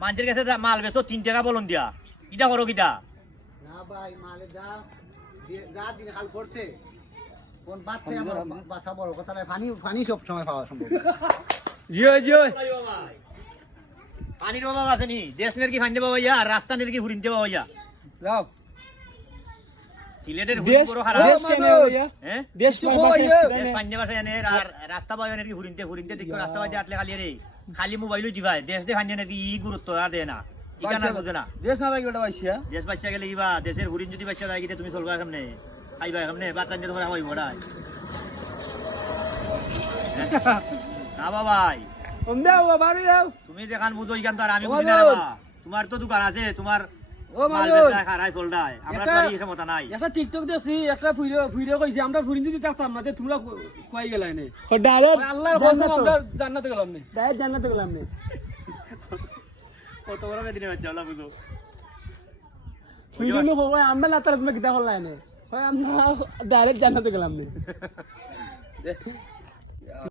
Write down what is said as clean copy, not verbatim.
মানুষের কাছে মাল বেচো 3 টাকা বলুন দিয়া কিটা করো কিটা না ভাই মালে যা দিন কাল করছে কোন বাচ্চা আমার বাচ্চা বড় কথা নাই পানি সব সময় পাওয়া সম্ভব জিও জিও পানির অভাব আছে নি দেশ নের কি ফাইন্দে পাওয়া আর রাস্তা নের কি ঘুরিনতে পাওয়া যাও সিলেটের হুড়ি বড় খারাপ দেশ কেনে হইয়া হ্যাঁ দেশ দেশ ফাইন্দে বাসা জানে আর রাস্তা পাওয়া নের কি ঘুরিনতে দেখো রাস্তা বাজে আটলে খালি রে খালি মোবাইলও দিবাই দেশ দে ফাইন্দে নের কি গুরুত্ব আর দেয় না ইকা না বুঝে না দেশ না লাগে ওটা বাইসিয়া দেশ বাচ্চা গেলে ইবা দেশের হুড়িন যদি বাচ্চা যায় গিয়ে তুমি চলবা সামনে খাইবা সামনে বাত রান্না করে হইব না না বাবাই দাও বাবারে দাও তুমি যেখান বুঝো ইখান তো আর আমি বুঝি না রে বাবা তোমার তো দোকান আছে তোমার ও মাল মাল বেচা খারাই চলদায় আমরা তো এই ক্ষমতা নাই একটা টিকটক দেখছি একটা ভিডিও কইছি আমরা ফুরিন যদি কাটতাম না তে তোমরা কই গেলাই নে ডাইরেক্ট আল্লাহর কসম আমরা জান্নাতে গেলাম নে ডাইরেক্ট জান্নাতে গেলাম নে কত বড় বেদিনে বাচ্চা হলা বুঝো ফুরিন কই আমরা না তার তুমি কিটা করলাই নে হয় আমরা ডাইরেক্ট জান্নাতে গেলাম নে